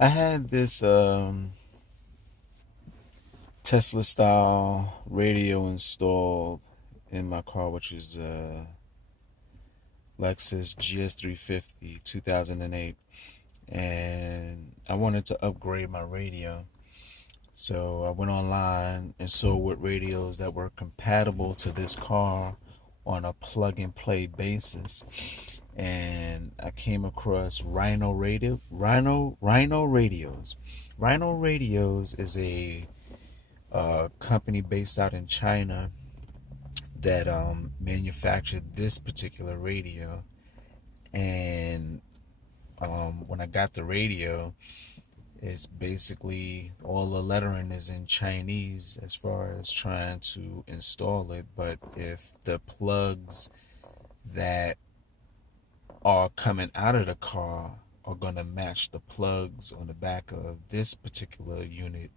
I had this Tesla style radio installed in my car, which is Lexus GS350 2008, and I wanted to upgrade my radio. So I went online and saw what radios that were compatible to this car on a plug and play basis. And I came across Rhino Radios. Rhino Radios is a company based out in China that manufactured this particular radio. And when I got the radio, it's basically all the lettering is in Chinese as far as trying to install it. But if the plugs that are coming out of the car are going to match the plugs on the back of this particular unit,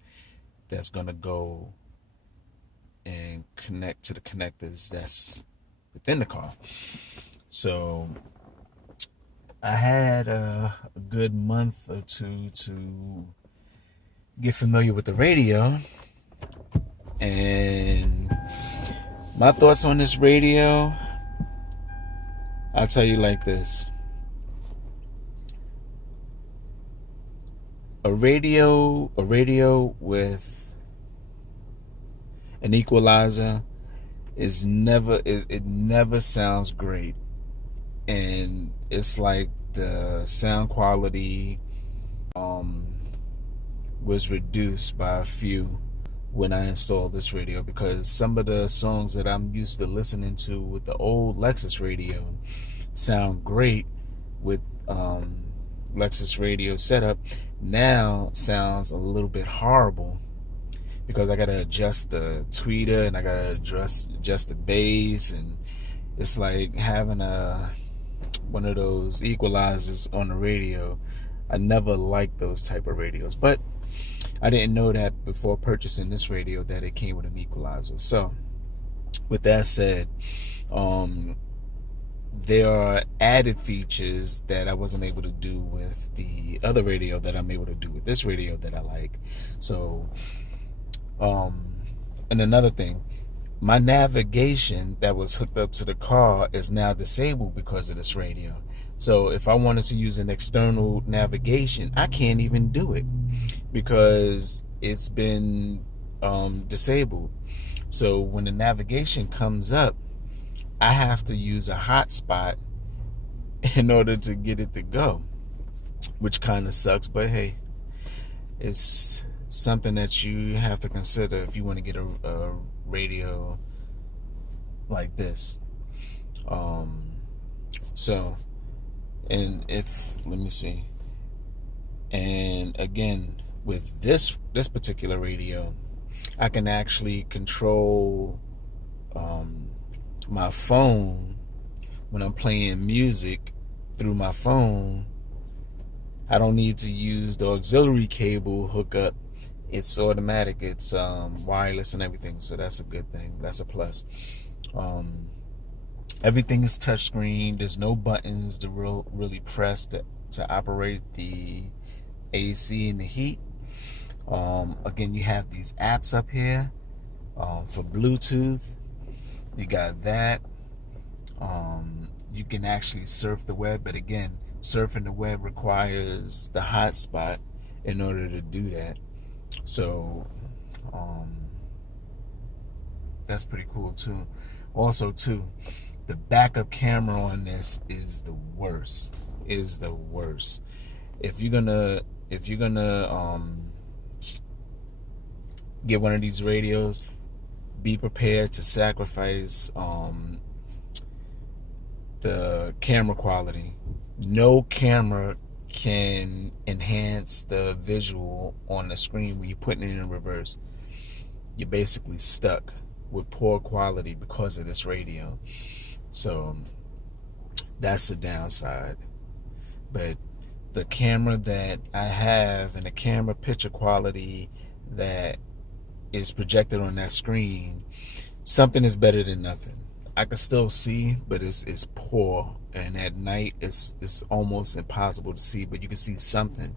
that's going to go and connect to the connectors that's within the car. So I had a good month or two to get familiar with the radio, and my thoughts on this radio, I'll tell you like this. A radio with an equalizer it never sounds great, and it's like the sound quality was reduced by a few when I installed this radio, because some of the songs that I'm used to listening to with the old Lexus radio sound great with Lexus radio setup, now sounds a little bit horrible because I gotta adjust the tweeter and I gotta adjust the bass, and it's like having one of those equalizers on the radio. I never liked those type of radios, but I didn't know that before purchasing this radio that it came with an equalizer. So with that said, there are added features that I wasn't able to do with the other radio that I'm able to do with this radio that I like. So and another thing, my navigation that was hooked up to the car is now disabled because of this radio. So if I wanted to use an external navigation, I can't even do it because it's been disabled. So when the navigation comes up, I have to use a hotspot in order to get it to go, which kind of sucks, but hey, it's something that you have to consider if you want to get a radio like this. So, and if, let me see, and again, with this particular radio, I can actually control my phone when I'm playing music through my phone. I don't need to use the auxiliary cable hookup. It's automatic. It's wireless and everything. So that's a good thing. That's a plus. Everything is touchscreen. There's no buttons to really press to operate the AC and the heat. Again, you have these apps up here for Bluetooth. You got that. You can actually surf the web, but again, surfing the web requires the hotspot in order to do that. So that's pretty cool too. Also too, the backup camera on this is the worst. If you're gonna get one of these radios, be prepared to sacrifice the camera quality. No camera can enhance the visual on the screen when you're putting it in reverse. You're basically stuck with poor quality because of this radio. So that's the downside. But the camera that I have and the camera picture quality that is projected on that screen, something is better than nothing. I can still see, but it's poor, and at night it's almost impossible to see. But you can see something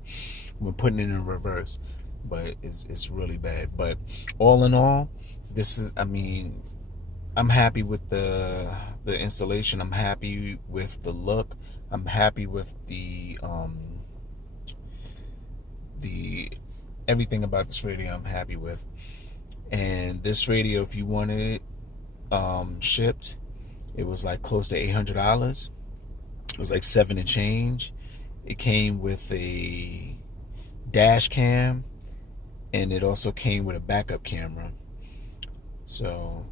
when putting it in reverse, but it's really bad. But all in all, this is, I mean, I'm happy with the installation. I'm happy with the look. I'm happy with the everything about this radio. I'm happy with. And this radio, if you wanted it shipped, it was like close to $800. It was like 7 and change. It came with a dash cam, and it also came with a backup camera. So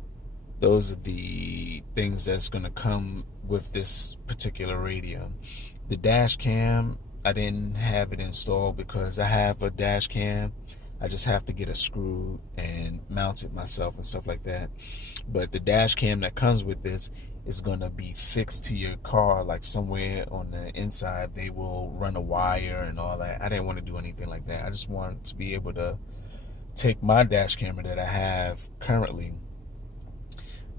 those are the things that's going to come with this particular radio. The dash cam, I didn't have it installed because I have a dash cam. I just have to get a screw and mount it myself and stuff like that. But the dash cam that comes with this is going to be fixed to your car, like somewhere on the inside. They will run a wire and all that. I didn't want to do anything like that. I just want to be able to take my dash camera that I have currently,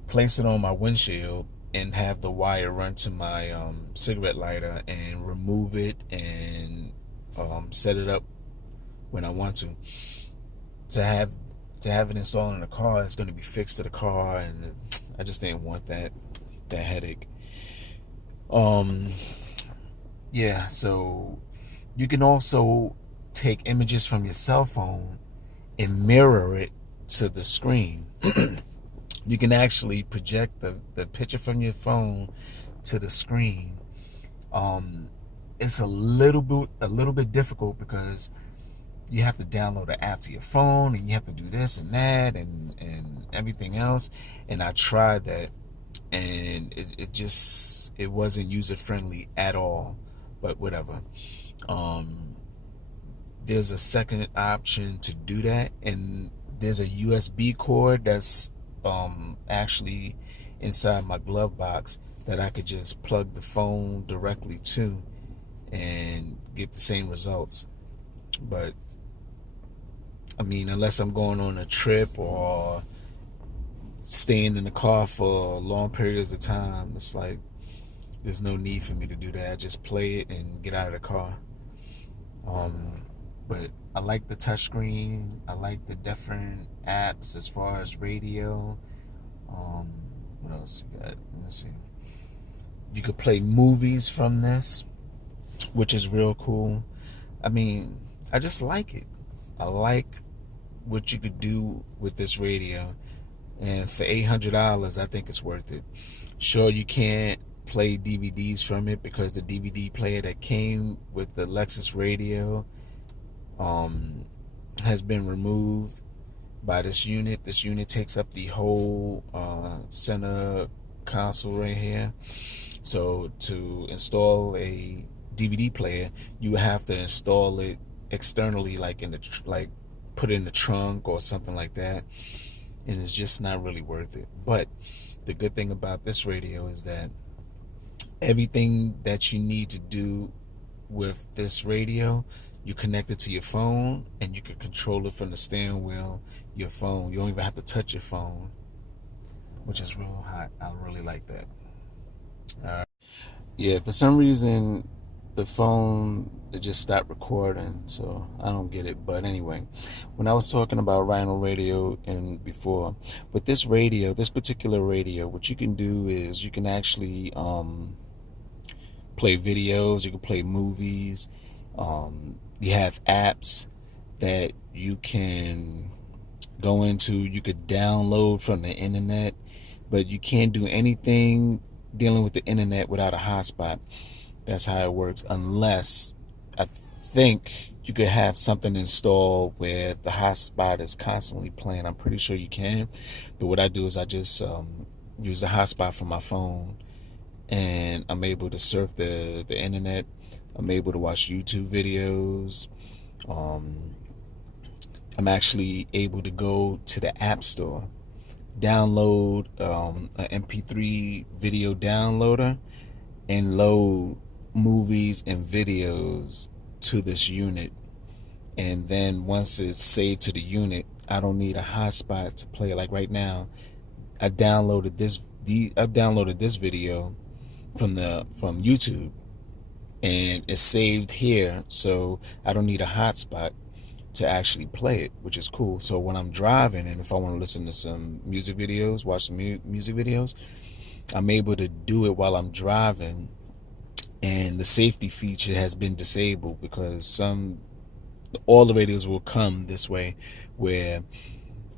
place it on my windshield, and have the wire run to my cigarette lighter, and remove it and set it up when I want to. To have it installed in the car, it's going to be fixed to the car, and I just didn't want that headache. Yeah, so you can also take images from your cell phone and mirror it to the screen. You can actually project the picture from your phone to the screen. It's a little bit difficult because you have to download an app to your phone, and you have to do this and that and everything else. And I tried that, and it wasn't user friendly at all. But whatever. There's a second option to do that, and there's a USB cord that's actually inside my glove box that I could just plug the phone directly to and get the same results. But I mean, unless I'm going on a trip or staying in the car for long periods of time, it's like there's no need for me to do that. I just play it and get out of the car. But I like the touchscreen. I like the different apps as far as radio. What else you got? Let me see. You could play movies from this, which is real cool. I mean, I just like it. I like what you could do with this radio. And for $800, I think it's worth it. Sure, you can't play DVDs from it because the DVD player that came with the Lexus radio has been removed by this unit. This unit takes up the whole center console right here. So to install a DVD player, you would have to install it externally, like put it in the trunk or something like that, and it's just not really worth it. But the good thing about this radio is that everything that you need to do with this radio, you connect it to your phone, and you can control it from the steering wheel, your phone. You don't even have to touch your phone, which is real hot. I really like that. Yeah, for some reason the phone, it just stopped recording, so I don't get it. But anyway, when I was talking about Rhino Radio and before, with this radio, this particular radio, what you can do is you can actually play videos, you can play movies. You have apps that you can go into, you could download from the internet, but you can't do anything dealing with the internet without a hotspot. That's how it works, unless I think you could have something installed where the hotspot is constantly playing. I'm pretty sure you can, but what I do is I just use the hotspot from my phone, and I'm able to surf the internet. I'm able to watch YouTube videos. I'm actually able to go to the App Store, download an MP3 video downloader, and load movies and videos to this unit. And then once it's saved to the unit, I don't need a hotspot to play. Like right now, I downloaded this I've downloaded this video from YouTube, and it's saved here, so I don't need a hotspot to actually play it, which is cool. So when I'm driving, and if I want to listen to some music videos, watch some music videos, I'm able to do it while I'm driving. And the safety feature has been disabled because all the radios will come this way, where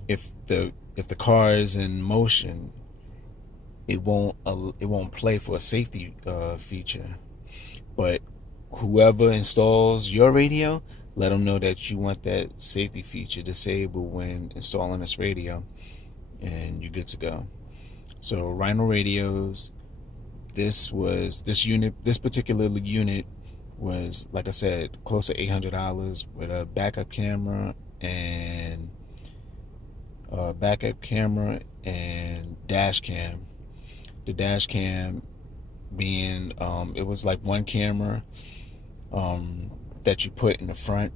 if the car is in motion, it won't play for a safety feature. But whoever installs your radio, let them know that you want that safety feature disabled when installing this radio, and you're good to go. So Rhino radios, this particular unit was, like I said, close to $800 with a backup camera and dash cam. The dash cam being it was like one camera that you put in the front,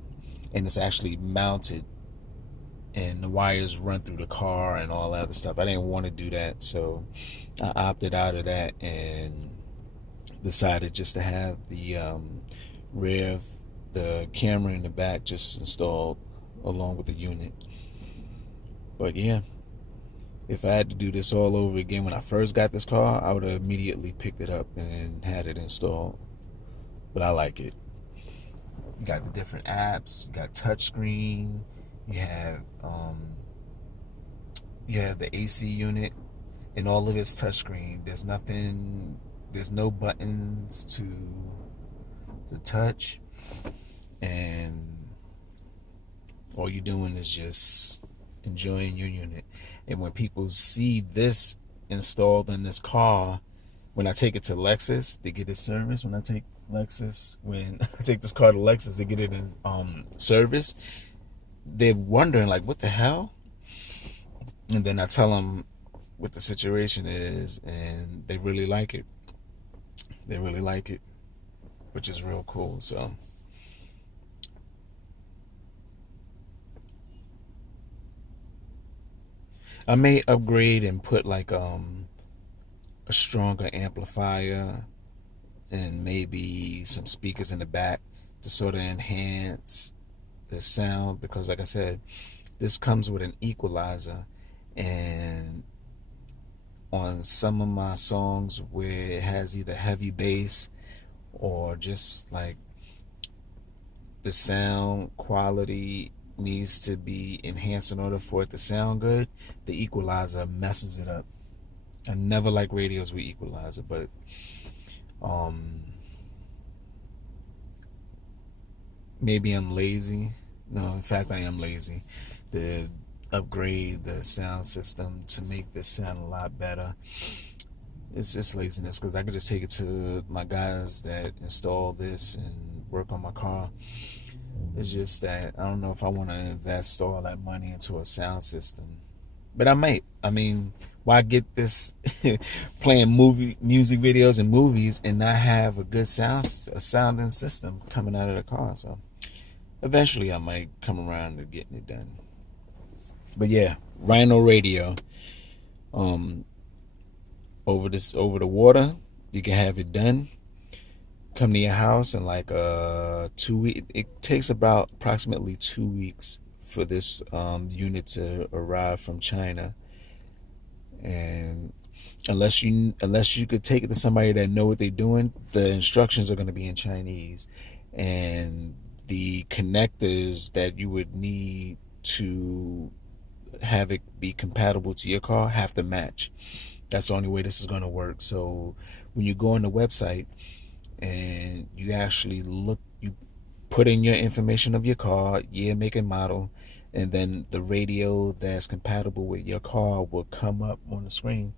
and it's actually mounted, and the wires run through the car and all that other stuff. I didn't want to do that, so I opted out of that and decided just to have the the camera in the back just installed along with the unit. But yeah, if I had to do this all over again when I first got this car, I would have immediately picked it up and had it installed. But I like it. You got the different apps, you got touchscreen, you have the AC unit, and all of it's touchscreen. There's no buttons to touch, and all you're doing is just enjoying your unit. And when people see this installed in this car, when I take it to Lexus to get it serviced, when I take this car to Lexus to get it in service, they're wondering like, what the hell? And then I tell them what the situation is, and they really like it. They really like it, which is real cool. So I may upgrade and put like a stronger amplifier and maybe some speakers in the back to sort of enhance the sound, because like I said, this comes with an equalizer, and on some of my songs where it has either heavy bass or just like the sound quality needs to be enhanced in order for it to sound good, the equalizer messes it up. I never like radios with equalizer, but maybe I'm lazy. No, in fact, I am lazy to upgrade the sound system to make this sound a lot better. It's just laziness, because I could just take it to my guys that install this and work on my car. It's just that I don't know if I want to invest all that money into a sound system, but I might. I mean, why get this playing music videos and movies and not have a good sounding system coming out of the car? So eventually I might come around to getting it done. But yeah, Rhino radio, over the water, you can have it done, come to your house in like 2 weeks. It takes about approximately 2 weeks for this unit to arrive from China. And unless you could take it to somebody that know what they're doing, the instructions are going to be in Chinese, and the connectors that you would need to have it be compatible to your car have to match. That's the only way this is going to work. So when you go on the website and you actually you put in your information of your car, year, make, and model, and then the radio that's compatible with your car will come up on the screen.